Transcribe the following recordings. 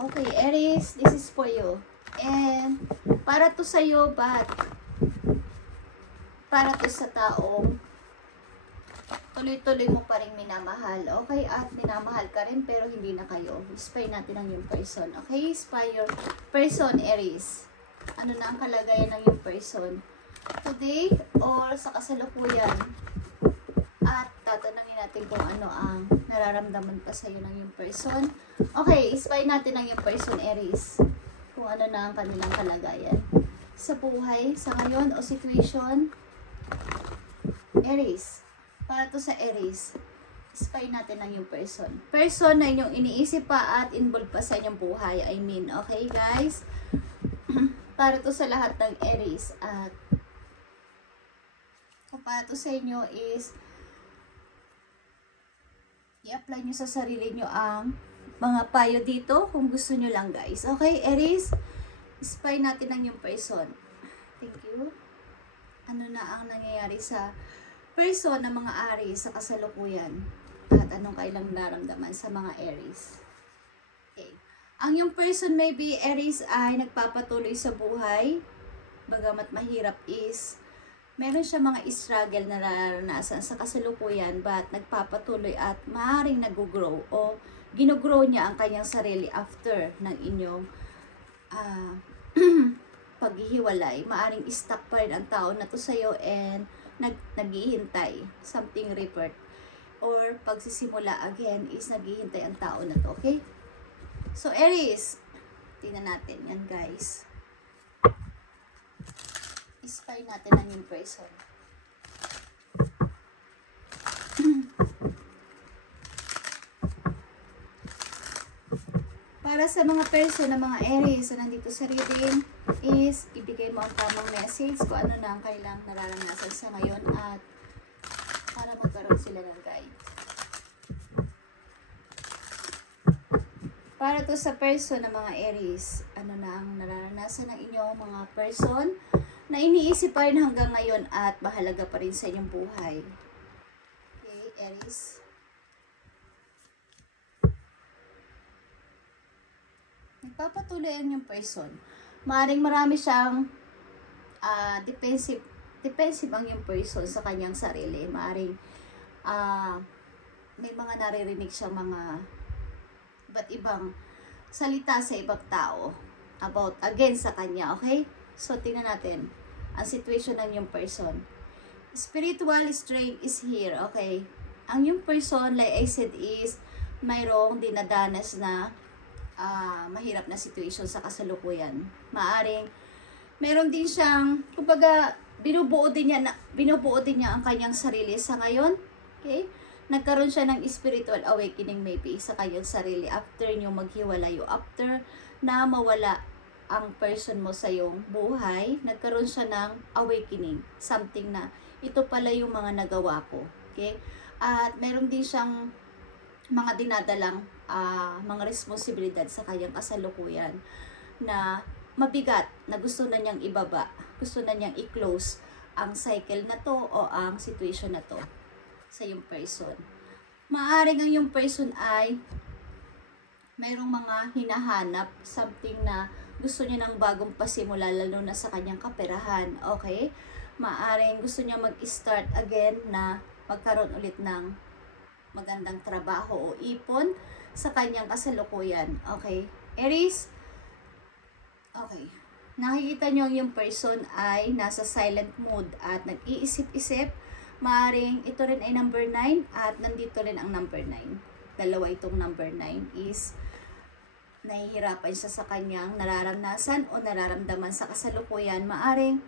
Okay, Aries, this is for you. And para to sa'yo, but para to sa taong tuloy-tuloy mo pa rin minamahal. Okay, at minamahal ka rin pero hindi na kayo. Spy natin ang yung person. Okay, spy your person, Aries. Ano na ang kalagayan ng yung person today or sa kasalukuyan? At tatanungin natin kung ano ang nararamdaman pa sa'yo ng yung person. Okay, spy natin ang yung person, Aries. Kung ano na ang kanilang kalagayan sa buhay, sa ngayon, o situation. Aries. Para to sa Aries. Spy natin ang yung person. Person na inyong iniisip pa at involved pa sa inyong buhay. I mean, okay guys? Para to sa lahat ng Aries. At kung para to sa inyo is i-apply nyo sa sarili nyo ang mga payo dito kung gusto nyo lang guys. Okay, Aries? Spy natin ang yung person. Thank you. Ano na ang nangyayari sa person ng mga Aries sa kasalukuyan? At anong kailang naramdaman sa mga Aries? Okay. Ang yung person maybe Aries ay nagpapatuloy sa buhay. Bagamat mahirap is meron siya mga struggle na nararanasan sa kasalukuyan but nagpapatuloy at maaaring nag-grow o ginogrow niya ang kanyang sarili after ng inyong paghihiwalay. Maaring stuck pa rin ang tao na to sa'yo and naghihintay something report or pagsisimula again is naghihintay ang tao na to. Okay? So Aries, tingnan natin yan guys. Spy natin ang yung person. Para sa mga person na mga Aries na nandito sa reading is ibigay mo ang tamang message kung ano na ang kailang nararanasan sa ngayon at para magkaroon sila ng guide. Para to sa person na mga Aries, ano na ang nararanasan ng inyong mga person na iniisip pa rin hanggang ngayon at mahalaga pa rin sa inyong buhay. Okay, Aries. Nagpapatuloy ang yung person. Maaaring marami siyang defensive ang yung person sa kanyang sarili. Maaaring may mga naririnig siyang mga iba't ibang salita sa ibang tao about against sa kanya, okay? So, tingnan natin ang situation ng yung person. Spiritual strength is here, okay? Ang yung person, like I said, is mayroong dinadanas na mahirap na situation sa kasalukuyan. Maaring meron din siyang, kumbaga, binubuo din niya ang kanyang sarili sa ngayon, okay? Nagkaroon siya ng spiritual awakening maybe sa kanyang sarili after niyo maghiwalay o after na mawala ang person mo sa iyong buhay, nagkaroon siya ng awakening. Something na, ito pala yung mga nagawa ko. Okay? At meron din siyang mga dinadalang mga responsibilidad sa kanyang kasalukuyan na mabigat, na gusto na niyang ibaba. Gusto na niyang i-close ang cycle na to o ang situation na to sa iyong person. Maaring ang iyong person ay mayroong mga hinahanap, something na gusto niya ng bagong pasimula, lalo na sa kanyang kaperahan, okay? Maaring gusto niya mag-start again na magkaroon ulit ng magandang trabaho o ipon sa kanyang kasalukuyan, okay? Aries, okay. Nakikita niyo yung person ay nasa silent mood at nag-iisip-isip. Maaring ito rin ay number 9 at nandito rin ang number 9. Dalawa itong number 9 is nahihirapan siya sa kanyang nararanasan o nararamdaman sa kasalukuyan. Maaring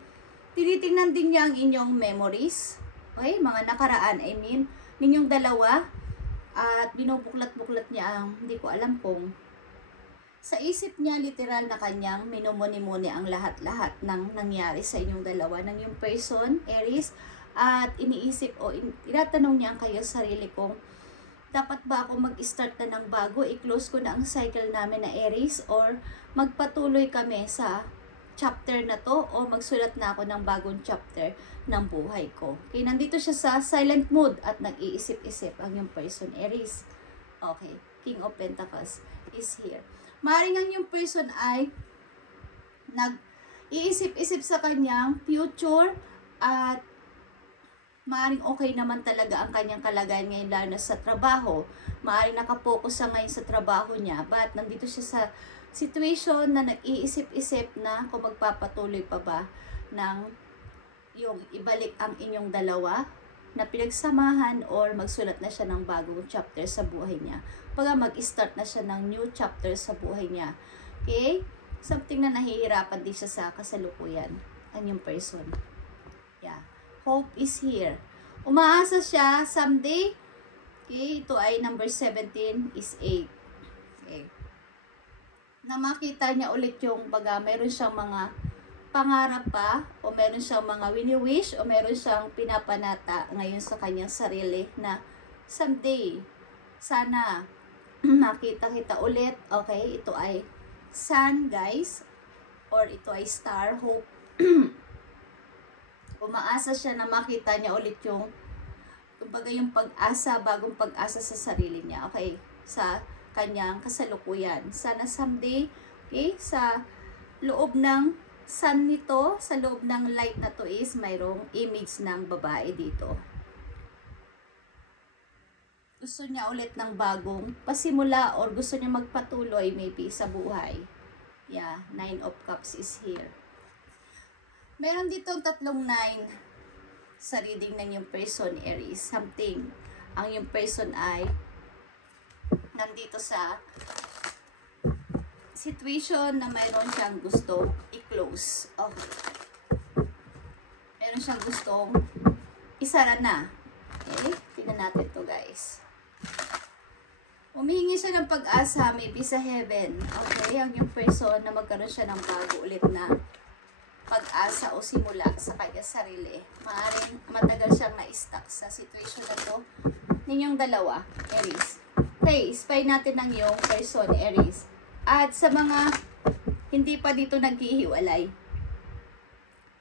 tinitingnan din niya ang inyong memories, okay? Mga nakaraan, I mean, ninyong dalawa, at binubuklat-buklat niya ang, hindi ko alam kung sa isip niya, literal na kanyang minumuni-muni ang lahat-lahat ng nangyari sa inyong dalawa, ng yung person, Aries, at iniisip o tinatanong niya ang kanyang sarili kung dapat ba ako mag-start na ng bago, i-close ko na ang cycle namin na Aries, or magpatuloy kami sa chapter na to, o magsulat na ako ng bagong chapter ng buhay ko. Okay, nandito siya sa silent mood at nag-iisip-isip ang yung person, Aries. Okay, King of Pentacles is here. Maaaring ang yung person ay nag-iisip-isip sa kanyang future at maaaring okay naman talaga ang kanyang kalagayan ngayon lalo na sa trabaho. Maaaring nakapokus sa ngayon sa trabaho niya, but nandito siya sa situation na nag-iisip-isip na kung magpapatuloy pa ba ng yung ibalik ang inyong dalawa na pinagsamahan or magsulat na siya ng bagong chapter sa buhay niya. Pag mag-start na siya ng new chapter sa buhay niya. Okay? Something na nahihirapan din siya sa kasalukuyan. Ang yung person. Yeah. Hope is here. Umaasa siya someday. Okay? Ito ay number 17 is 8. Okay. Na makita niya ulit yung baga, meron siyang mga pangarap pa, o meron siyang mga wini-wish, o meron siyang pinapanata ngayon sa kanyang sarili na someday, sana makita kita ulit. Okay, ito ay sun, guys, or ito ay star, hope. Umaasa siya na makita niya ulit yung kumbaga yung pag-asa, bagong pag-asa sa sarili niya. Okay, sa kanyang kasalukuyan. Sana someday, okay, sa loob ng sun nito, sa loob ng light na to is mayroong image ng babae dito. Gusto niya ulit ng bagong pasimula or gusto niya magpatuloy maybe sa buhay. Yeah, 9 of Cups is here. Meron dito tatlong 9 sa reading ng yung person, Aries. Something. Ang yung person ay nandito sa situation na mayroon siyang gusto i-close. Okay. Meron siyang gustong isara na. Okay? Tingnan natin to, guys. Humihingi siya ng pag-asa, maybe sa heaven. Okay? Ang yung person na magkaroon siya ng bago ulit na pag-asa o simula sa kanyang sarili. Maaaring matagal siyang na-stuck sa situation na to ninyong dalawa, Aries. Okay, spy natin ng yung person, Aries. At sa mga hindi pa dito naghihiwalay,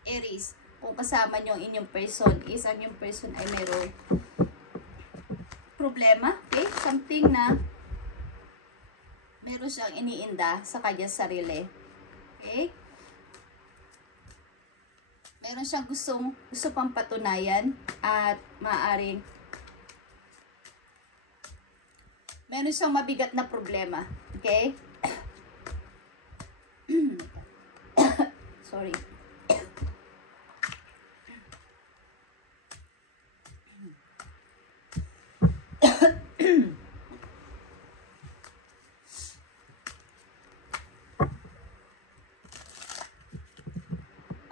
Aries, kung kasama nyo ang inyong person, is ang yung person ay mayroong problema, okay? Something na meron siyang iniinda sa kanyang sarili. Okay? Meron siyang gusto pang patunayan at maaaring meron siyang mabigat na problema. Okay? Sorry.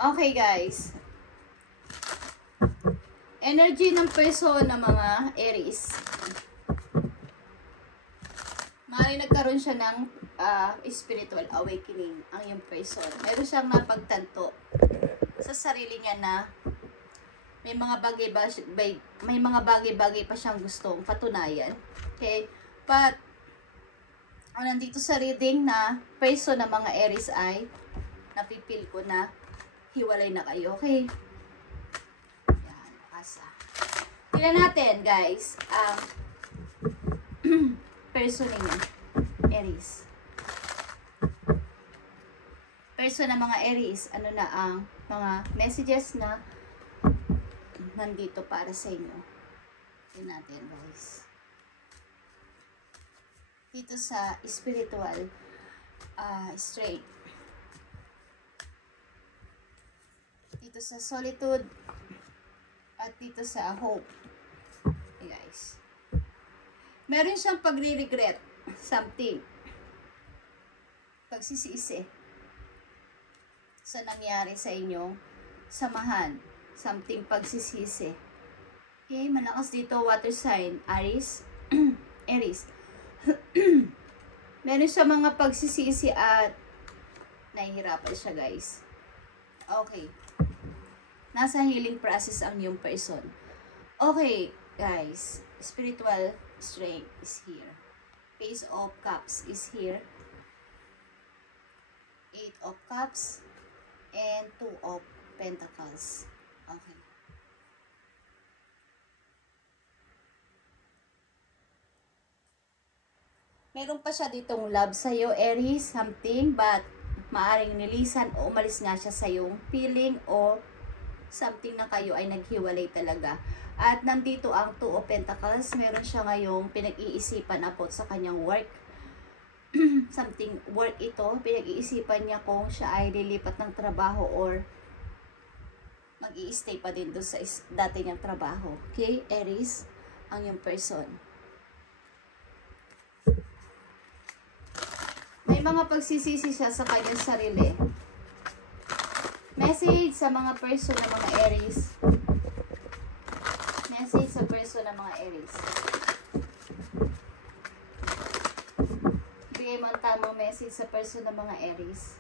Okay, guys. Energy ng person ng mga Aries. Maaaring nagkaroon siya ng spiritual awakening ang yung person. Mayroon siyang napagtanto sa sarili niya na may mga bagay-bagay pa siyang gustong patunayan. Okay? But nandito sa reading na person ng mga Aries ay napipil ko na hiwalay na kayo. Okay? Yan, asa. Tingnan natin, guys, ang person ninyo, Aries. Person ng mga Aries, ano na ang mga messages na nandito para sa inyo. Tingnan natin, guys. Dito sa spiritual straight. Dito sa solitude at dito sa hope. Okay, guys. Meron siyang pagre-regret something. Pagsisisi sa nangyari sa inyong samahan. Something pagsisisi. Okay, malakas dito water sign, Aries. Aries. Meron siya mga pagsisisi at nahihirapan siya, guys. Okay. Nasa healing process ang yung person. Okay, guys. Spiritual strength is here. Page of Cups is here. 8 of Cups and 2 of Pentacles. Okay. Meron pa siya ditong love sa'yo, Aries, something, but maaring nilisan o umalis nga siya sa yung feeling o something na kayo ay naghiwalay talaga. At nandito ang Two of Pentacles, meron siya ngayong pinag-iisipan about sa kanyang work. Something work ito, pinag-iisipan niya kung siya ay lilipat ng trabaho or mag-i-stay pa din doon sa dati niyang trabaho. Okay, Aries, ang yung person. May mga pagsisisi siya sa kanyang sarili. Message sa mga person ng mga Aries. Message sa person ng mga Aries. Bigay mo ang tamang message sa person ng mga Aries.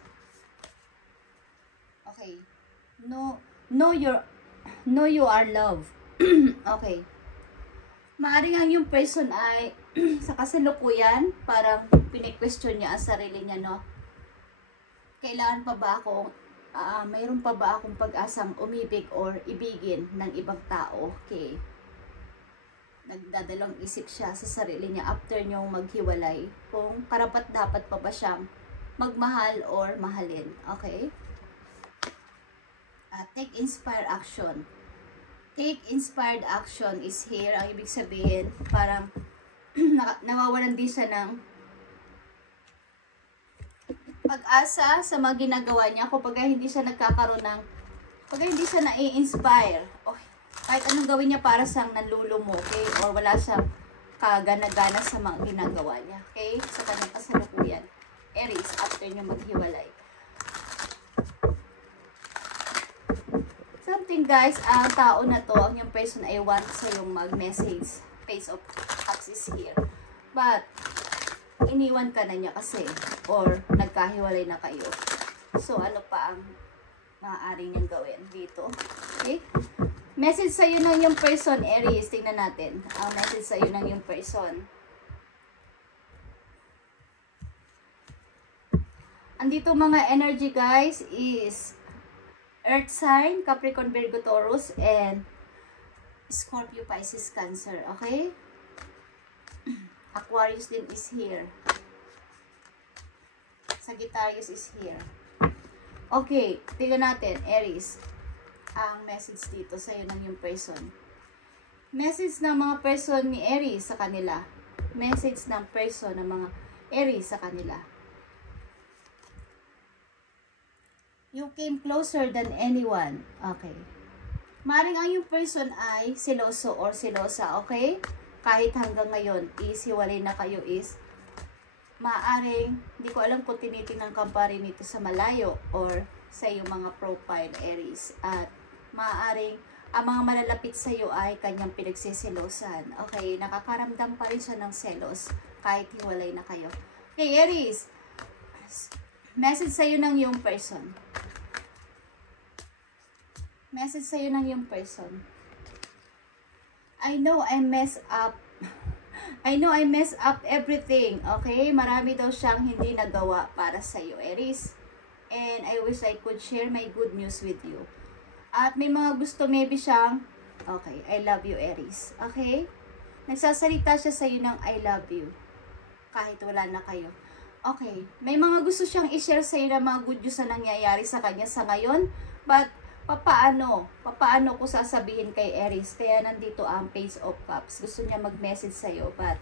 Okay. Know you are loved. Okay. Maaring ang yung person ay sa kasalukuyan, parang pini-question niya ang sarili niya, no? Kailangan pa ba akong, mayroon pa ba akong pag-asang umibig or ibigin ng ibang tao? Okay. Nagdadalawang isip siya sa sarili niya after niyong maghiwalay kung karapat dapat pa ba siyang magmahal or mahalin. Okay? Take inspired action. Take inspired action is here. Ang ibig sabihin, parang nawawalan din siya ng pag-asa sa mga ginagawa niya kapag hindi siya nagkakaroon ng, kapag hindi siya na-inspire. Okay. Kahit anong gawin niya para siyang nanlulumo, okay? Or wala siyang kagana-gana sa mga ginagawa niya, okay? Sa kanyang kasalukuyan. Aries, after niya maghiwalay. Something guys, ang tao na to, ang yung person ay want sa yung mag-message. Page of Cups is here. But, iniwan ka na niya kasi, or nagkahiwalay na kayo. So, ano pa ang maaari niyang gawin dito? Okay? Message sa'yo ng yung person, Aries. Tingnan natin. Ang message sa'yo ng yung person. Andito mga energy guys is Earth sign, Capricorn, Virgo, Taurus, and Scorpio, Pisces, Cancer. Okay? Aquarius din is here. Sagittarius is here. Okay, tingnan natin, Aries. Ang message dito sa'yo ng yung person. Message ng mga person ni Aries sa kanila. Message ng person ng mga Aries sa kanila. You came closer than anyone. Okay. Maring ang yung person ay seloso or selosa, okay? Kahit hanggang ngayon, hiwalay na kayo is, maaring, hindi ko alam kung tinitingnan ka pa rin ito sa malayo or sa iyong mga profile, Aries. At maaring, ang mga malalapit sa iyo ay kanyang pinagsiselosan. Okay, nakakaramdam pa rin siya ng selos kahit hiwalay na kayo. Okay, Aries. Message sa'yo ng yung person. Message sa'yo ng yung person. I know I mess up. I know I mess up everything. Okay? Marami daw siyang hindi nagawa para sa'yo, Aries. And I wish I could share my good news with you. At may mga gusto maybe siyang, okay, I love you, Aries. Okay? Nagsasalita siya sa'yo ng I love you. Kahit wala na kayo. Okay, may mga gusto siyang i-share sa iyo na mga good news na nangyayari sa kanya sa ngayon. But, papaano ko sasabihin kay Aries? Kaya nandito ang Page of Cups. Gusto niya mag-message sa iyo, but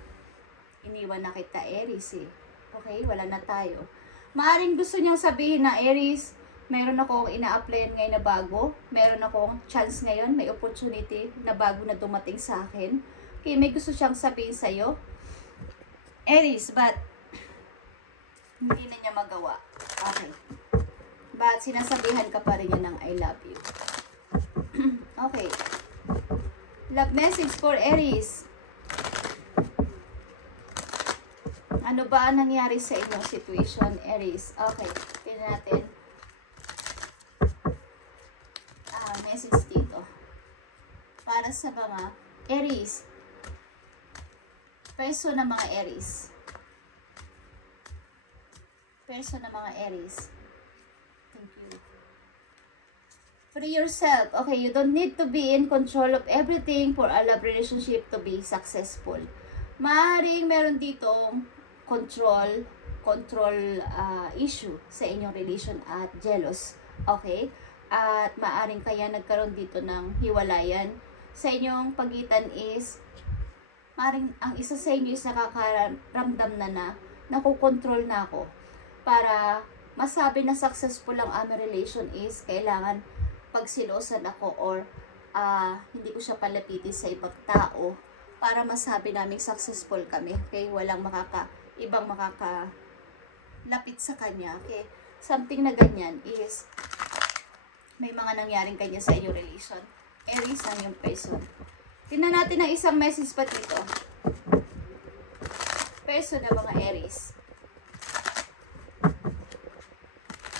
iniwan na kita, Aries eh. Okay, wala na tayo. Maaring gusto niyang sabihin na, Aries, meron akong ina-applyan ngayon na bago. Meron akong chance ngayon, may opportunity na bago na dumating sa akin. Okay, may gusto siyang sabihin sa iyo, Aries, but hindi na niya magawa. Okay. But sinasabihan ka pa rin niya ng I love you. Okay. Love message for Aries. Ano ba ang nangyari sa inyong situation, Aries? Okay. Tingnan natin. Message dito. Para sa mga Aries. Person ng mga Aries. Person ng mga Aries. Thank you. Free yourself. Okay, you don't need to be in control of everything for a love relationship to be successful. Maaaring meron dito issue sa inyong relation at jealous. Okay? At maaring kaya nagkaroon dito ng hiwalayan sa inyong pagitan is maaring ang isa sa inyo is nakakaramdam na nakukontrol na ako. Para masabi na successful ang aming relation is kailangan pagsilosan ako or hindi ko siya palapitin sa ibang tao para masabi naming successful kami. Okay? Walang ibang makakalapit sa kanya. Okay? Something na ganyan is may mga nangyaring kanya sa inyong relation. Aries ang yung person. Tingnan natin ang isang message pa dito. Person ng mga Aries.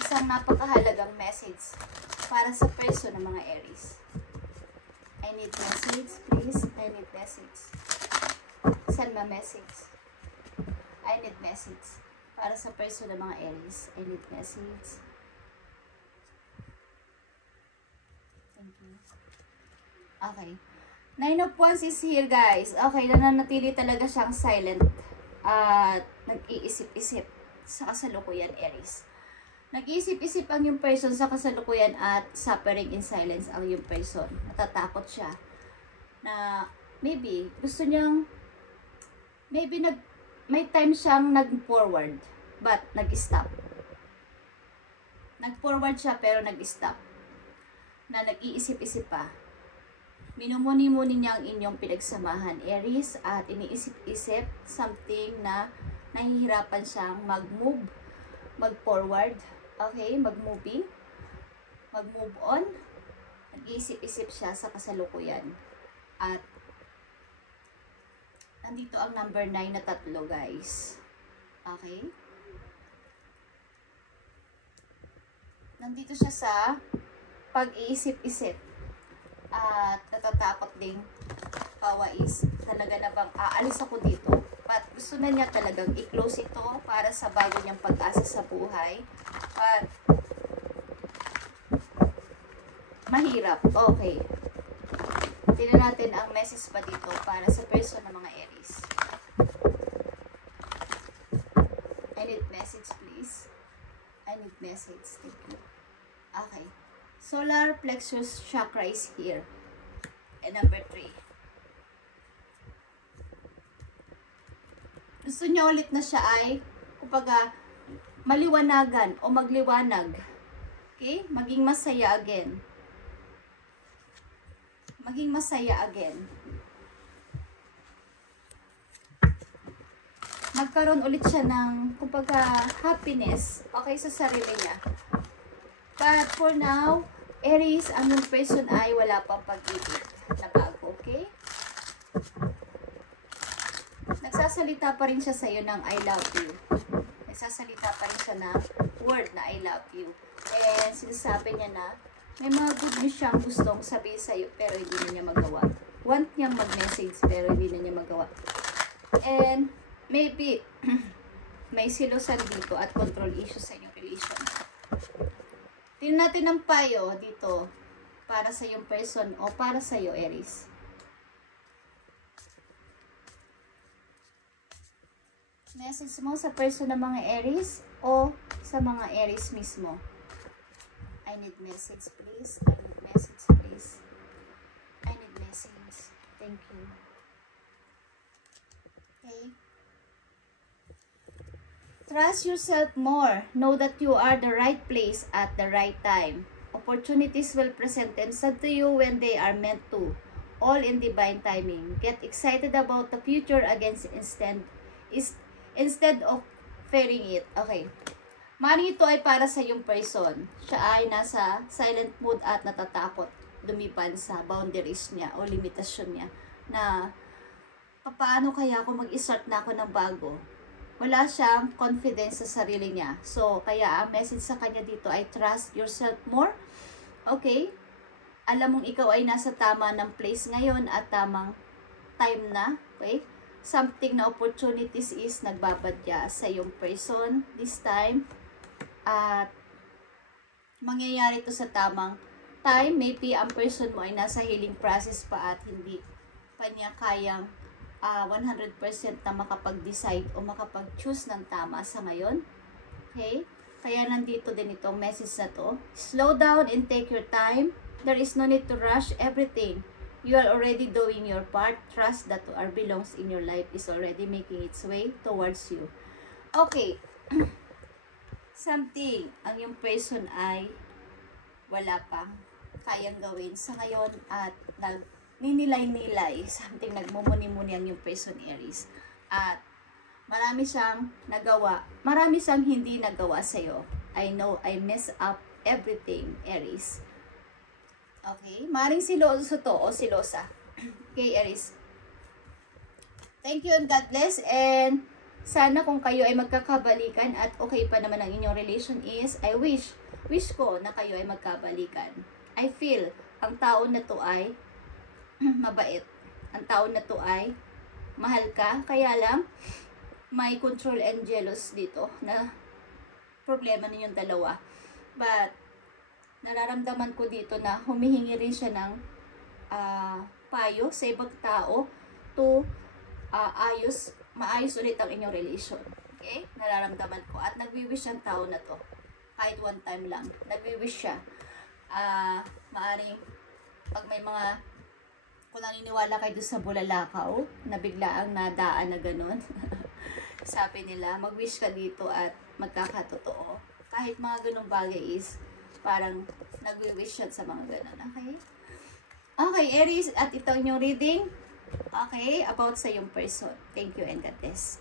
Isang napakahalagang message para sa person ng mga Aries. I need message, please. I need message. Send my message. I need message. Para sa person ng mga Aries. I need message. Thank you. Okay. Nine of Wands is here, guys. Okay, nananatili talaga siyang silent. At nag-iisip-isip sa kasalukuyan, Aries. Nag-iisip-isip ang yung person sa kasalukuyan at suffering in silence ang yung person. Natatakot siya na maybe gusto niyang may time siyang nag-forward but nag-stop. Nag-forward siya pero nag-stop. Na nag-iisip-isip pa. Minumuni-muni niya ang inyong pinagsamahan, Aries, at iniisip-isip something na nahihirapan siyang mag-move, mag-forward, okay, mag-moving, mag-move on. Nag-iisip-isip siya sa kasalukuyan. At nandito ang number 9 na tatlo, guys. Okay? Nandito siya sa pag-iisip-isip. At natatakot ding is talaga na bang aalis ako dito. But gusto na niya talagang i-close ito para sa bago niyang pag-asa sa buhay. At mahirap. Okay. Tingnan natin ang message pa dito para sa person ng mga Aries. I need message, please. I need message. Thank you. Okay. Solar plexus chakra is here. And number 3. Gusto niya ulit na siya ay, kumbaga, maliwanagan o magliwanag. Okay? Maging masaya again. Maging masaya again. Magkaroon ulit siya ng, kumbaga, happiness, okay, sa sarili niya. But for now, Aries, ang yung person ay wala pang pag-ibig na bago, okay? Nagsasalita pa rin siya sa'yo ng I love you. Nagsasalita pa rin siya ng word na I love you. And sinasabi niya na may mga good news siyang gustong sabihin sa'yo pero hindi na niya magawa. Want niyang mag-message pero hindi na niya magawa. And maybe may silosan dito at control issues sa inyong relation. Tingnan natin ang payo dito para sa yung person o para sa iyo, Aries. Message mo sa person ng mga Aries o sa mga Aries mismo. I need message, please. I need message, please. I need message. Thank you. Okay. Trust yourself more. Know that you are the right place at the right time. Opportunities will present themselves to you when they are meant to. All in divine timing. Get excited about the future instead of fearing it. Okay. Mari ito ay para sa yung person. Siya ay nasa silent mood at natatakot lumipan sa boundaries niya o limitasyon niya na paano kaya ako mag-start na ako ng bago. Wala siyang confidence sa sarili niya. So, kaya ang message sa kanya dito ay trust yourself more. Okay? Alam mong ikaw ay nasa tama ng place ngayon at tamang time na. Okay? Something na opportunities is nagbabadya sa iyong person this time. At mangyayari ito sa tamang time. Maybe ang person mo ay nasa healing process pa at hindi pa niya kayang 100% na makapag-decide o makapag-choose ng tama sa ngayon. Okay? Kaya nandito din itong message na to. Slow down and take your time. There is no need to rush everything. You are already doing your part. Trust that whatever belongs in your life is already making its way towards you. Okay. Something ang yung person ay wala pang kayang gawin sa ngayon at ninilay-nilay. Something nagmumuni-muni ang yung person Aries. At marami siyang nagawa. Marami siyang hindi nagawa sa'yo. I know I mess up everything, Aries. Okay? Maring siloso to o silosa. Okay, Aries. Thank you and God bless. And sana kung kayo ay magkakabalikan at okay pa naman ang inyong relation is, I wish ko na kayo ay magkabalikan. I feel ang tao na to ay mabait. Ang tao na to ay mahal ka. Kaya lang, may control and jealous dito na problema ninyong dalawa. But, nararamdaman ko dito na humihingi rin siya ng payo sa ibang tao to maayos ulit ang inyong relation. Okay? Nararamdaman ko. At nagwi-wish ang tao na to. Kahit one time lang. Nagwi-wish siya. Maaring pag may mga kung naniniwala kayo doon sa bulalakaw na biglaang nadaan na ganun. Sabi nila, mag-wish ka dito at magkakatotoo. Kahit mga ganung bagay is parang nagwi-wish siya sa mga ganun. Okay? Okay, Aries, at ito yung reading. Okay, about sa yung person. Thank you and God bless.